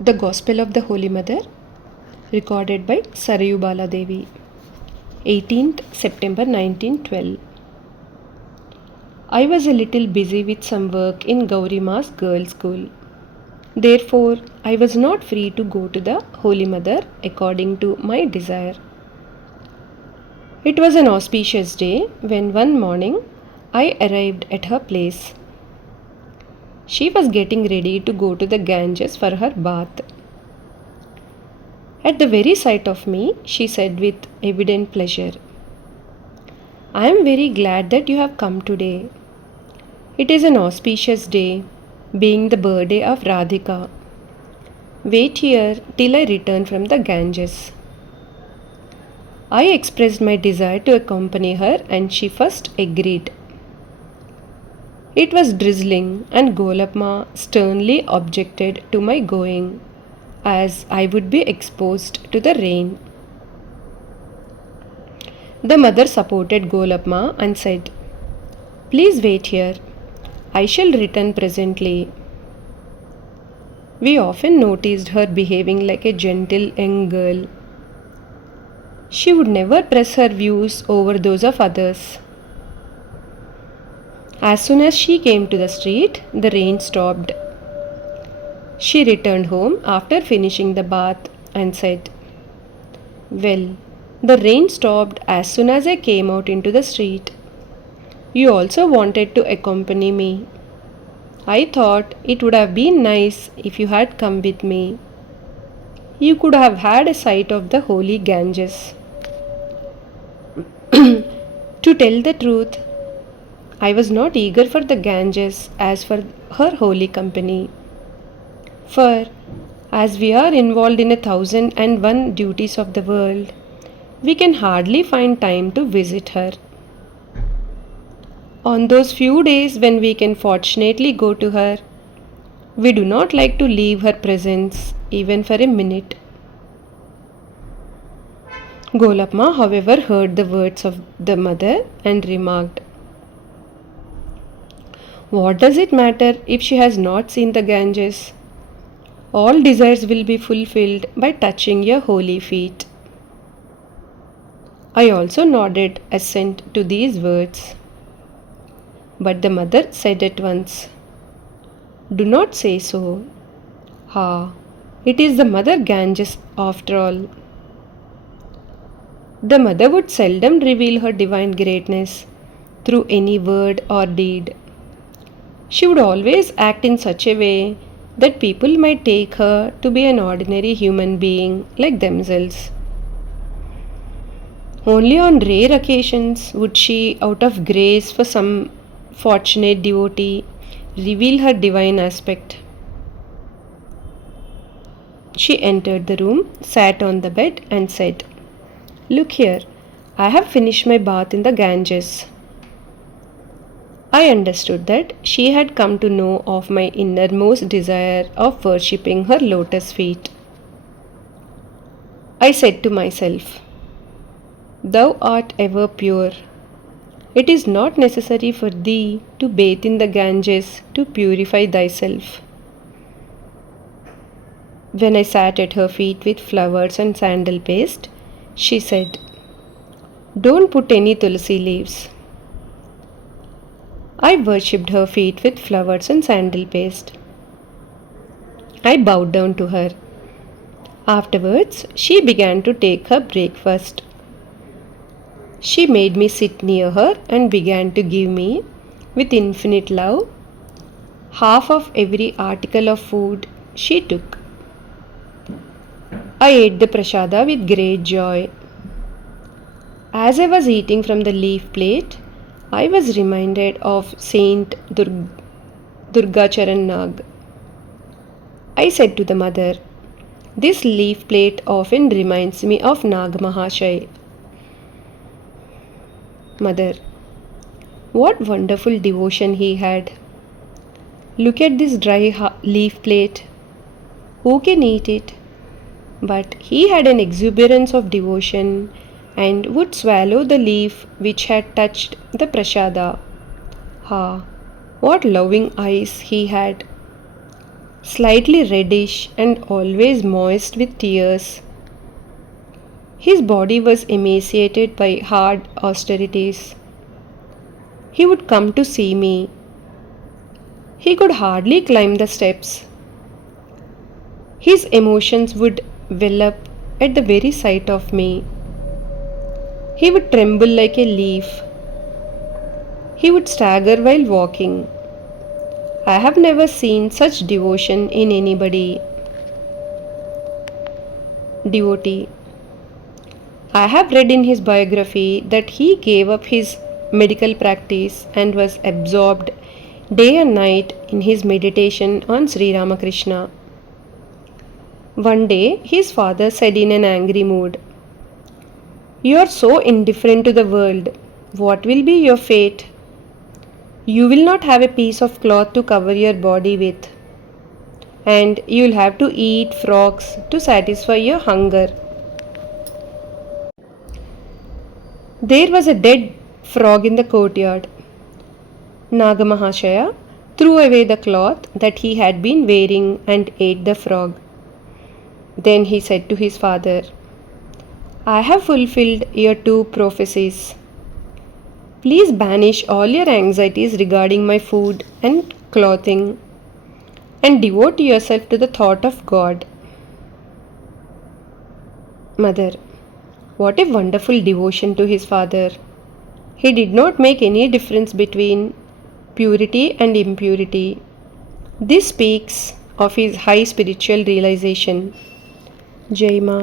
The Gospel of the Holy Mother, recorded by Sarayu Baladevi, 18th September 1912. I was a little busy with some work in Gaurima's girls' school. Therefore, I was not free to go to the Holy Mother according to my desire. It was an auspicious day when one morning I arrived at her place. She was getting ready to go to the Ganges for her bath. At the very sight of me, she said with evident pleasure, "I am very glad that you have come today. It is an auspicious day, being the birthday of Radhika. Wait here till I return from the Ganges." I expressed my desire to accompany her and she first agreed. It was drizzling and Golapma sternly objected to my going, as I would be exposed to the rain. The mother supported Golapma and said, "Please wait here. I shall return presently." We often noticed her behaving like a gentle young girl. She would never press her views over those of others. As soon as she came to the street, the rain stopped. She returned home after finishing the bath and said, "Well, the rain stopped as soon as I came out into the street. You also wanted to accompany me. I thought it would have been nice if you had come with me. You could have had a sight of the holy Ganges." To tell the truth, I was not eager for the Ganges as for her holy company. For, as we are involved in 1,001 duties of the world, we can hardly find time to visit her. On those few days when we can fortunately go to her, we do not like to leave her presence even for a minute. Golapma, however, heard the words of the mother and remarked, "What does it matter if she has not seen the Ganges? All desires will be fulfilled by touching your holy feet." I also nodded assent to these words. But the mother said at once, "Do not say so. Ha, it is the Mother Ganges after all." The mother would seldom reveal her divine greatness through any word or deed. She would always act in such a way that people might take her to be an ordinary human being like themselves. Only on rare occasions would she, out of grace for some fortunate devotee, reveal her divine aspect. She entered the room, sat on the bed, and said, "Look here, I have finished my bath in the Ganges." I understood that she had come to know of my innermost desire of worshipping her lotus feet. I said to myself, "Thou art ever pure. It is not necessary for thee to bathe in the Ganges to purify thyself." When I sat at her feet with flowers and sandal paste, she said, "Don't put any tulsi leaves." I worshipped her feet with flowers and sandal paste. I bowed down to her. Afterwards, she began to take her breakfast. She made me sit near her and began to give me, with infinite love, half of every article of food she took. I ate the prasada with great joy. As I was eating from the leaf plate, I was reminded of Saint Durgacharan Nag. I said to the mother, "This leaf plate often reminds me of Nag Mahashay." Mother, what wonderful devotion he had. Look at this dry leaf plate. Who can eat it? But he had an exuberance of devotion and would swallow the leaf which had touched the prasada. Ah, what loving eyes he had! slightly reddish and always moist with tears. His body was emaciated by hard austerities. He would come to see me. He could hardly climb the steps. His emotions would well up at the very sight of me. He would tremble like a leaf. He would stagger while walking. I have never seen such devotion in anybody. Devotee. I have read in his biography that he gave up his medical practice and was absorbed day and night in his meditation on Sri Ramakrishna. One day, his father said in an angry mood, "You are so indifferent to the world. What will be your fate? You will not have a piece of cloth to cover your body with, and you will have to eat frogs to satisfy your hunger." There was a dead frog in the courtyard. Nagamahashaya threw away the cloth that he had been wearing and ate the frog. Then he said to his father, "I have fulfilled your two prophecies. Please banish all your anxieties regarding my food and clothing and devote yourself to the thought of God." Mother. What a wonderful devotion to his father. He did not make any difference between purity and impurity. This speaks of his high spiritual realization. Jai Ma.